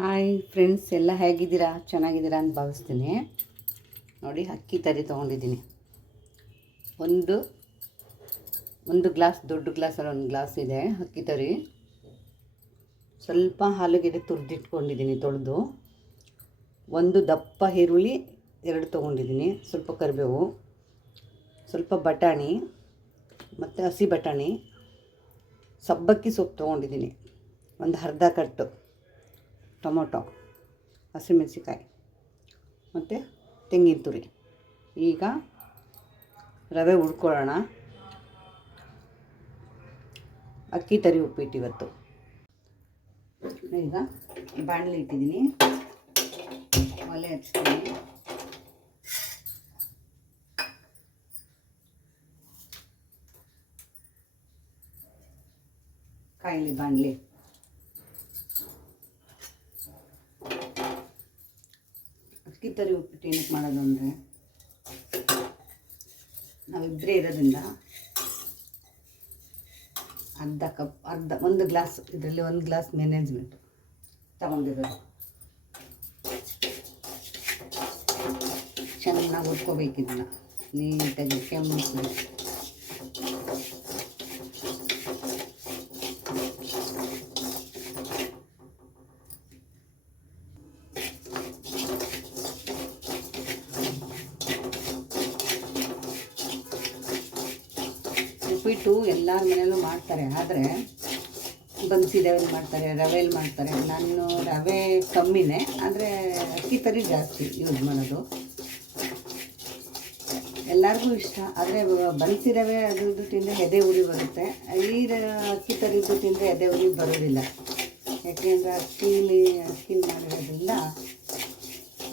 Hi friends ಎಲ್ಲ ಹೇಗಿದ್ದೀರಾ? ಚೆನ್ನಾಗಿದ್ದೀರಾ ಅಂತ ಭಾವಿಸ್ತೀನಿ. ನೋಡಿ, ಅಕ್ಕಿ ತರಿ ತೊಗೊಂಡಿದ್ದೀನಿ. ಒಂದು ಒಂದು ಗ್ಲಾಸ್, ದೊಡ್ಡ ಗ್ಲಾಸಲ್ಲಿ ಒಂದು ಗ್ಲಾಸ್ ಇದೆ ಅಕ್ಕಿ ತರಿ. ಸ್ವಲ್ಪ ಹಾಲುಗೆರೆ ತುರಿದಿಟ್ಕೊಂಡಿದ್ದೀನಿ, ತೊಳೆದು. ಒಂದು ದಪ್ಪ ಈರುಳ್ಳಿ, ಎರಡು ತೊಗೊಂಡಿದ್ದೀನಿ. ಸ್ವಲ್ಪ ಕರಿಬೇವು, ಸ್ವಲ್ಪ ಬಟಾಣಿ, ಮತ್ತು ಹಸಿ ಬಟಾಣಿ. ಸಬ್ಬಕ್ಕಿ ಸೊಪ್ಪು ತೊಗೊಂಡಿದ್ದೀನಿ. ಒಂದು ಅರ್ಧ ಕಟ್ಟು. ಟೊಮೊಟೊ ಹಸಿಮೆಣಸಿಕಾಯಿ ಮತ್ತು ತೆಂಗಿನ ತುರಿ. ಈಗ ರವೆ ಹುಡ್ಕೊಳ್ಳೋಣ ಅಕ್ಕಿ ತರಿ ಉಪ್ಪಿಟ್ಟು ಇವತ್ತು. ಈಗ ಬಾಣಲಿ ಇಟ್ಟಿದ್ದೀನಿ. ಒಲೆ ಹಚ್ತೀನಿ. ಕಾಯಿಲಿ ಬಾಣಲಿ ಅಕ್ಕಿ ತರಿ ಉಪ್ಪಿಟ್ಟು ಏನಕ್ಕೆ ಮಾಡೋದು ಅಂದರೆ ನಾವಿಬ್ಬರೇ ಇರೋದ್ರಿಂದ ಅರ್ಧ ಕಪ್, ಅರ್ಧ, ಒಂದು ಗ್ಲಾಸ್, ಇದರಲ್ಲಿ ಒಂದು ಗ್ಲಾಸ್ ಮ್ಯಾನೇಜ್ಮೆಂಟ್ ತಗೊಂಡಿರೋದು. ಚೆನ್ನಾಗಿ ಉಟ್ಕೋಬೇಕಿದ್ದ ನೀಟಾಗಿ ಕೆಂಪು ಉಪ್ಪಿಟ್ಟು ಎಲ್ಲರ ಮನೆಯಲ್ಲೂ ಮಾಡ್ತಾರೆ. ಆದರೆ ಬನ್ಸಿದೇವಲ್ಲಿ ಮಾಡ್ತಾರೆ ರವೆಯಲ್ಲಿ ಮಾಡ್ತಾರೆ. ನಾನು ರವೆ ಕಮ್ಮಿನೇ, ಆದರೆ ಅಕ್ಕಿ ತರಿ ಜಾಸ್ತಿ ಯೂಸ್ ಮಾಡೋದು. ಎಲ್ಲರಿಗೂ ಇಷ್ಟ. ಆದರೆ ಬನ್ಸಿ ರವೆ ಅದ್ರದ್ದು ತಿಂದರೆ ಎದೆ ಉರಿ ಬರುತ್ತೆ. ಈ ಅಕ್ಕಿ ತರಿದ್ದು ತಿಂದರೆ ಎದೆ ಉರಿ ಬರೋದಿಲ್ಲ. ಯಾಕೆಂದರೆ ಅಕ್ಕಿಲಿ, ಅಕ್ಕಿ ಮಾಡಿರೋದ್ರಿಂದ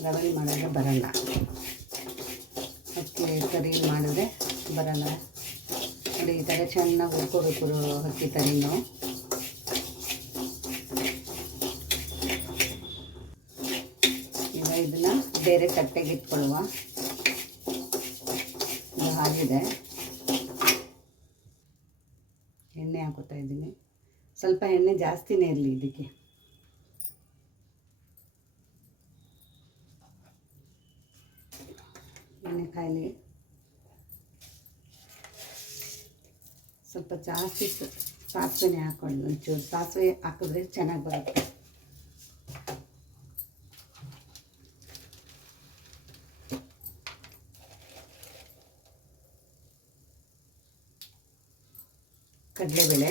ರವೆಲಿ ಮಾಡಿದ್ರೆ ಬರಲ್ಲ. ಅಕ್ಕಿ ತರಿ ಮಾಡಿದ್ರೆ ಬರಲ್ಲ. ಥರ ಚೆನ್ನಾಗಿ ಹುರ್ಕೋಬೇಕು ಹಕ್ಕಿ ತರಿನು ಈಗ ಇದನ್ನ ಬೇರೆ ತಟ್ಟೆಗೆ ಇಟ್ಕೊಳ್ಳುವ. ಆಗಿದೆ. ಎಣ್ಣೆ ಹಾಕೋತಾ ಇದ್ದೀನಿ. ಸ್ವಲ್ಪ ಎಣ್ಣೆ ಜಾಸ್ತಿನೇ ಇರಲಿ ಇದಕ್ಕೆ. ಎಣ್ಣೆ ಕಾಯಿಲಿ. ಸ್ವಲ್ಪ ಜಾಸ್ತಿ ಸ- ಸಾಸಿವೆನೇ ಹಾಕೊಂಡು ಒಂಚೂರು ಸಾಸಿವೆ ಹಾಕಿದ್ರೆ ಚೆನ್ನಾಗಿ ಬರುತ್ತೆ ಕಡಲೆಬೇಳೆ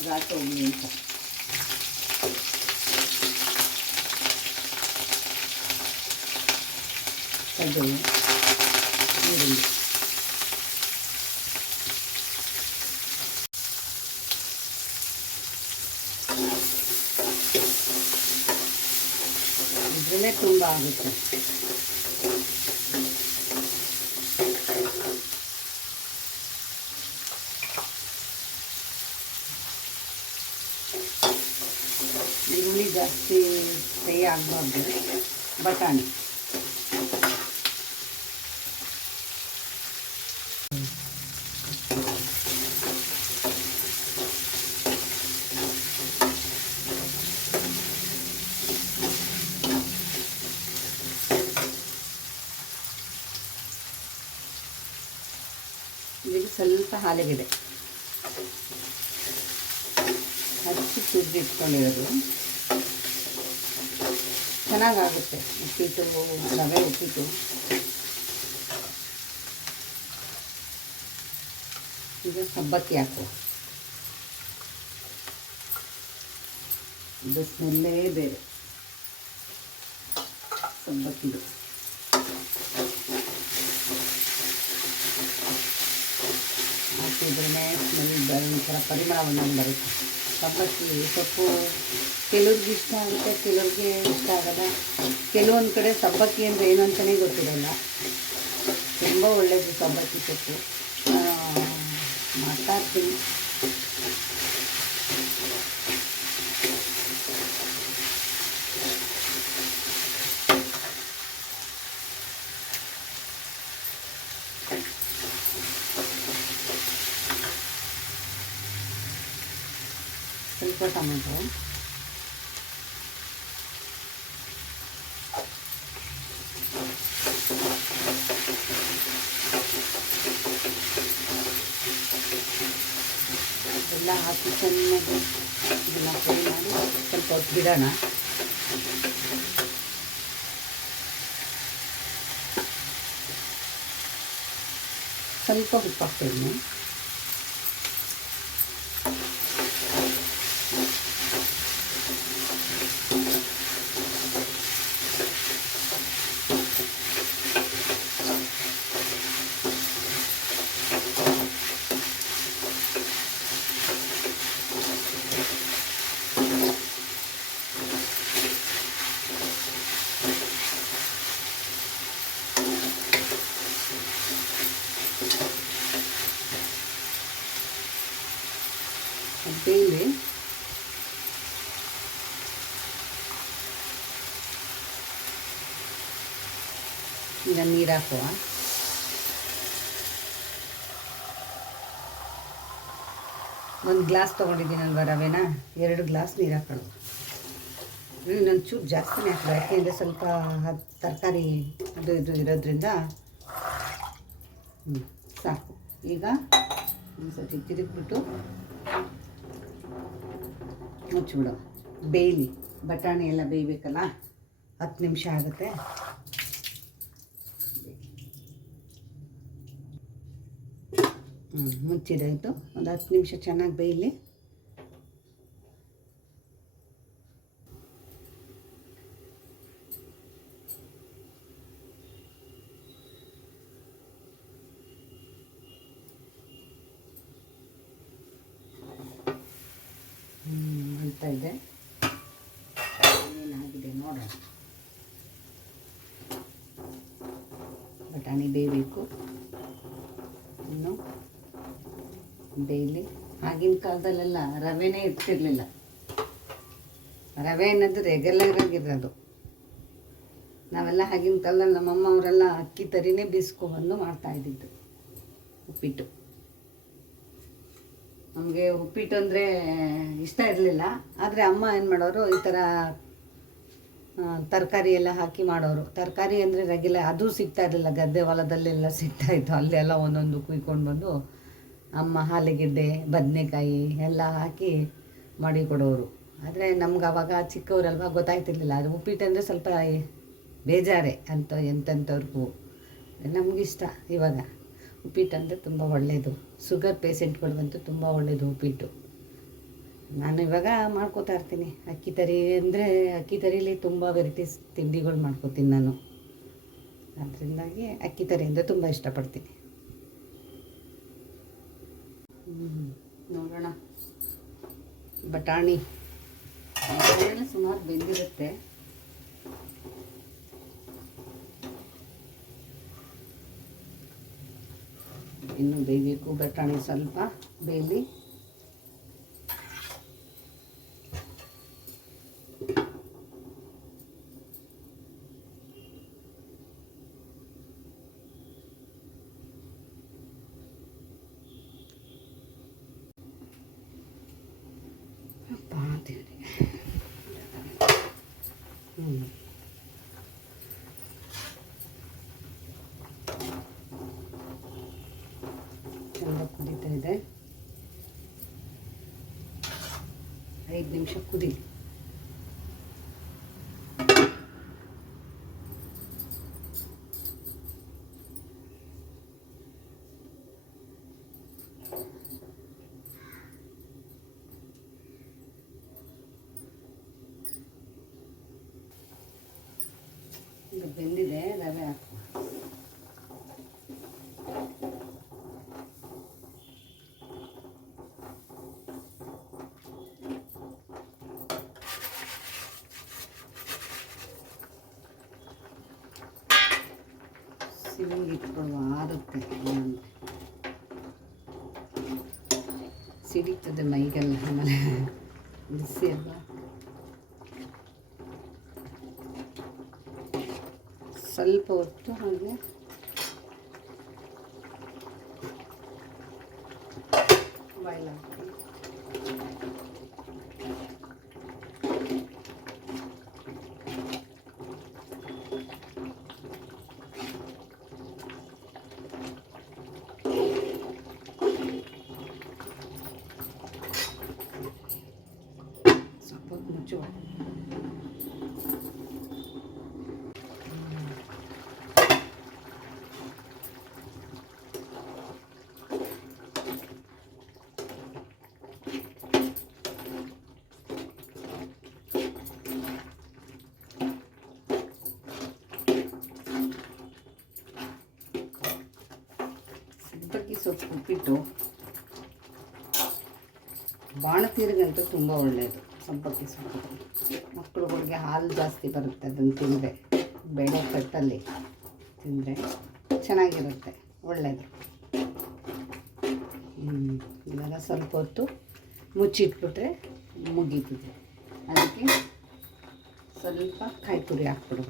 ಸ್ವಲ್ಪ ಘಾಟು ಹೋಗಲಿ ಅಂತ ಕಡ್ಲೆಬೇಳೆ ಈರುಳ್ಳಿ ಇದರಲ್ಲೇ ತುಂಬ ಆಗುತ್ತೆ ಈರುಳ್ಳಿ ಜಾಸ್ತಿ ಫ್ರೈ ಆಗಬಾರ್ದು. ಬಟಾಣಿ. ಇದಕ್ಕೆ ಸ್ವಲ್ಪ ಹಾಲಿಗಿದೆ. ಹಚ್ಚಿ ತುರ್ದು ಇಟ್ಕೊಂಡಿರೋದು ಚೆನ್ನಾಗಾಗುತ್ತೆ. ಉಪ್ಪಿಟ್ಟು, ರವೆ ಉಪ್ಪಿಟ್ಟು. ಈಗ ಸಬ್ಬಕ್ಕಿ ಹಾಕುವ. ಇದು ಸ್ಮೆಲ್ಲೇ ಬೇರೆ. ಸಬ್ಬಕ್ಕಿದು ಹಾಕಿದ್ರೇ ಸ್ಮೆಲ್ ಬರ ಒಂಥರ ಪರಿಮಳ ಒಂದೊಂದು ಬರುತ್ತೆ. ಸಬ್ಬಕ್ಕಿ ಸೊಪ್ಪು ಕೆಲವ್ರಿಗೆ ಇಷ್ಟ ಆಗುತ್ತೆ ಕೆಲವ್ರಿಗೆ ಇಷ್ಟ ಆಗಲ್ಲ. ಕೆಲವೊಂದು ಕಡೆ ಸಬ್ಬಕ್ಕಿ ಅಂದರೆ ಏನು ಅಂತಲೇ ಗೊತ್ತಿರಲ್ಲ. ತುಂಬ ಒಳ್ಳೆಯದು ಸಬ್ಬಕ್ಕಿ ಸೊಪ್ಪು. ಇರ್ತೀನಿ ಸ್ವಲ್ಪ ಟೊಮೆಟೊ. ಹಾಕಿ ಚೆನ್ನಾಗಿ ಇದೆಲ್ಲ ಫ್ರೈ ಮಾಡಿ ಸ್ವಲ್ಪ ಹೊತ್ತು ಬಿಡೋಣ ಸ್ವಲ್ಪ ಉಪ್ಪು ಈಗ ನೀರು ಹಾಕುವ ಒಂದು ಗ್ಲಾಸ್ ತೊಗೊಂಡಿದ್ದೀನಲ್ವ ರವೆನ? ಎರಡು ಗ್ಲಾಸ್ ನೀರು ಹಾಕೊಳ್ಳು ಇನ್ನೊಂದು ಚೂರು ಜಾಸ್ತಿನೇ ಹಾಕಲ್ಲ ಯಾಕೆಂದರೆ ಸ್ವಲ್ಪ ತರಕಾರಿ ಅದು ಇದು ಇರೋದ್ರಿಂದ ಹ್ಞೂ ಸಾಕು. ಈಗ ಒಂದು ಸತಿ ತಿರುಗಿಬಿಟ್ಟು ಮುಚ್ಚಿಬಿಡು ಬೇಯಲಿ. ಬಟಾಣಿ ಎಲ್ಲ ಬೇಯಬೇಕಲ್ಲ? ಹತ್ತು ನಿಮಿಷ ಆಗುತ್ತೆ. ಹ್ಞೂ ಮುಚ್ಚಿದಾಯಿತು. ಒಂದು ಹತ್ತು ನಿಮಿಷ ಚೆನ್ನಾಗಿ ಬೇಯಲಿ. ಅಂತ ಇದೆ. ಏನಾಗಿದೆ ನೋಡೋಣ. ಬಟಾಣಿ ಬೇಯಬೇಕು. ಇನ್ನು ಬೇಯಲಿ. ಆಗಿನ ಕಾಲದಲ್ಲೆಲ್ಲ ರವೆನೇ ಇರ್ತಿರ್ಲಿಲ್ಲ ರವೆ ಅನ್ನೋದು ರೆಗ್ಯುಲರ್ ಆಗಿರೋದು ನಾವೆಲ್ಲ ಆಗಿನ ಕಾಲದಲ್ಲಿ ನಮ್ಮಮ್ಮ ಅವರೆಲ್ಲ ಅಕ್ಕಿ ತರಿನೇ ಬೀಸ್ಕೊಬಂದು ಮಾಡ್ತಾ ಇದ್ದಿದ್ದು ಉಪ್ಪಿಟ್ಟು. ನಮಗೆ ಉಪ್ಪಿಟ್ಟು ಅಂದರೆ ಇಷ್ಟ ಇರಲಿಲ್ಲ. ಆದರೆ ಅಮ್ಮ ಏನು ಮಾಡೋರು, ಈ ಥರ ತರಕಾರಿ ಎಲ್ಲ ಹಾಕಿ ಮಾಡೋರು. ತರಕಾರಿ ಅಂದರೆ ರೆಗ್ಯುಲರ್ ಅದು ಸಿಗ್ತಾ ಇರಲಿಲ್ಲ. ಗದ್ದೆ ಹೊಲದಲ್ಲೆಲ್ಲ ಸಿಗ್ತಾ ಇತ್ತು. ಅಲ್ಲೆಲ್ಲ ಒಂದೊಂದು ಕುಯ್ಕೊಂಡು ಬಂದು ಅಮ್ಮ ಹಾಲಿಗೆಡ್ಡೆ ಬದನೆಕಾಯಿ ಎಲ್ಲ ಹಾಕಿ ಮಾಡಿ ಕೊಡೋರು. ಆದರೆ ನಮ್ಗೆ ಅವಾಗ ಚಿಕ್ಕವರಲ್ವ ಗೊತ್ತಾಯ್ತಿರ್ಲಿಲ್ಲ. ಅದು ಉಪ್ಪಿಟ್ಟು ಅಂದರೆ ಸ್ವಲ್ಪ ಬೇಜಾರೇ ಅಂತ ಎಂತೆಂಥವ್ರಿಗೂ ನಮಗಿಷ್ಟ ಇವಾಗ. ಉಪ್ಪಿಟ್ಟು ಅಂದರೆ ತುಂಬ ಒಳ್ಳೆಯದು ಶುಗರ್ ಪೇಷೆಂಟ್ಗಳಿಗಂತೂ ತುಂಬ ಒಳ್ಳೆಯದು ಉಪ್ಪಿಟ್ಟು. ನಾನು ಇವಾಗ ಮಾಡ್ಕೋತಾ ಇರ್ತೀನಿ. ಅಕ್ಕಿ ತರಿ ಅಂದರೆ ಅಕ್ಕಿ ತರಿಲಿ ತುಂಬ ವೆರೈಟೀಸ್ ತಿಂಡಿಗಳು ಮಾಡ್ಕೋತೀನಿ ನಾನು. ಅದರಿಂದಾಗಿ ಅಕ್ಕಿ ತರಿ ಅಂದರೆ ತುಂಬ ಇಷ್ಟಪಡ್ತೀನಿ. ನೋಡೋಣ. ಬಟಾಣಿ ಸುಮಾರು ಬೆಂದಿರುತ್ತೆ. ಇನ್ನು ಬೇಯಬೇಕು. ಬಟಾಣಿ ಸ್ವಲ್ಪ ಬೇಯಲಿ. ಕುದೀತಾ ಇದೆ ಐದು ನಿಮಿಷ ಕುದೀಲಿ ಇದು ಬೆಂದಿದೆ ರವೆ ಹಾಕುವ ಸಿಮ್ಮಿಗೆ ಇಟ್ಕೊಳ್ಳುವ ಆರುತ್ತೆ. ಸಿಡಿತದೆ ಮೈಗೆಲ್ಲ ಆಮೇಲೆ ಬಿಸಿ ಅಲ್ಲ ಸ್ವಲ್ಪ ಹೊತ್ತು ಹಾಗೆ ಬಾಯ್ಲ್ ಹಾಕಿ ಸ್ವಲ್ಪ ಹೊತ್ತು ಮುಚ್ಚುವ ಸಬ್ಬಕ್ಕಿ ಸೊಪ್ಪು ಉಪ್ಪಿಟ್ಟು. ಬಾಣತೀರಿಗಂತೂ ತುಂಬ ಒಳ್ಳೆಯದು ಸಬ್ಬಕ್ಕಿ ಸೊಪ್ಪು ಮಕ್ಕಳುಗಳಿಗೆ ಹಾಲು ಜಾಸ್ತಿ ಬರುತ್ತೆ ಅದನ್ನು ತಿಂದರೆ, ಬೇಳೆ ಕಟ್ಟಲ್ಲಿ ತಿಂದರೆ ಚೆನ್ನಾಗಿರುತ್ತೆ ಒಳ್ಳೆಯದು. ಇವಾಗ ಸ್ವಲ್ಪ ಹೊತ್ತು ಮುಚ್ಚಿಟ್ಬಿಟ್ರೆ ಮುಗೀತದೆ. ಅದಕ್ಕೆ ಸ್ವಲ್ಪ ಕಾಯಿ ತುರಿ ಹಾಕ್ಬಿಡುವ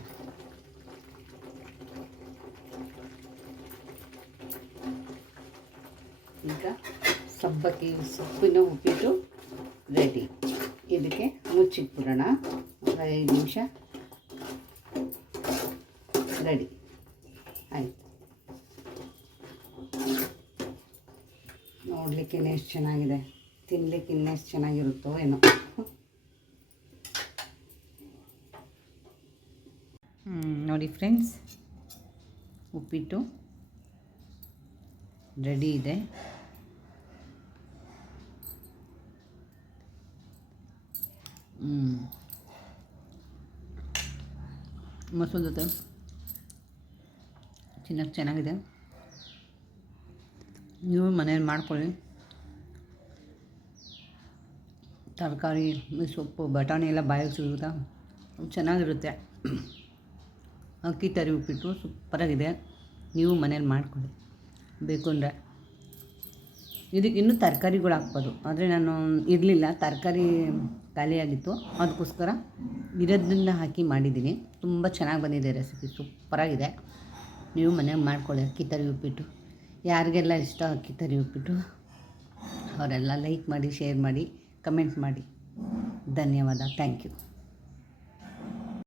ಸಬ್ಬಕ್ಕಿ ಸೊಪ್ಪಿನ ಉಪ್ಪಿಟ್ಟು ರೆಡಿ. ಇದಕ್ಕೆ ಮುಚ್ಚಿಟ್ಬಿಡೋಣ. ಒಂದು ಐದು ನಿಮಿಷ. ರೆಡಿ. ಆಯಿತು. ನೋಡಲಿಕ್ಕೆ ಎಷ್ಟು ಚೆನ್ನಾಗಿದೆ. ತಿನ್ನಲಿಕ್ಕೆ ಇನ್ನೆಷ್ಟು ಚೆನ್ನಾಗಿರುತ್ತೋ ಏನೋ. ನೋಡಿ ಫ್ರೆಂಡ್ಸ್. ಉಪ್ಪಿಟ್ಟು ರೆಡಿ ಇದೆ. ಮೊಸರು ಜೊತೆ ತಿನ್ನೋಕ್ಕೆ ಚೆನ್ನಾಗಿದೆ. ನೀವು ಮನೇಲಿ ಮಾಡ್ಕೊಳ್ಳಿ. ತರಕಾರಿ, ಸೊಪ್ಪು, ಬಟಾಣಿ ಎಲ್ಲ ಬಾಯಿಗೆ ಸಿಗುತ್ತಾ. ಚೆನ್ನಾಗಿರುತ್ತೆ. ಅಕ್ಕಿ, ತರಿ, ಉಪ್ಪಿಟ್ಟು ಸೂಪರಾಗಿದೆ. ನೀವು ಮನೇಲಿ ಮಾಡ್ಕೊಳ್ಳಿ. ಬೇಕು ಅಂದರೆ. ಇದಕ್ಕೆ ಇನ್ನೂ ತರಕಾರಿಗಳು ಹಾಕ್ಬೋದು. ಆದರೆ ನಾನು ಇರಲಿಲ್ಲ. ತರಕಾರಿ ಖಾಲಿಯಾಗಿತ್ತು. ಅದಕ್ಕೋಸ್ಕರ ಇರೋದನ್ನ ಹಾಕಿ ಮಾಡಿದ್ದೀನಿ. ತುಂಬ ಚೆನ್ನಾಗಿ ಬಂದಿದೆ ರೆಸಿಪಿ ಸೂಪರಾಗಿದೆ ನೀವು ಮನೆಗೆ ಮಾಡ್ಕೊಳ್ಳಿ ಅಕ್ಕಿ ತರಿ ಉಪ್ಪಿಟ್ಟು. ಯಾರಿಗೆಲ್ಲ ಇಷ್ಟ ಅಕ್ಕಿ ತರಿ ಉಪ್ಪಿಟ್ಟು, ಅವರೆಲ್ಲ ಲೈಕ್ ಮಾಡಿ ಶೇರ್ ಮಾಡಿ ಕಮೆಂಟ್ ಮಾಡಿ. ಧನ್ಯವಾದ. Thank you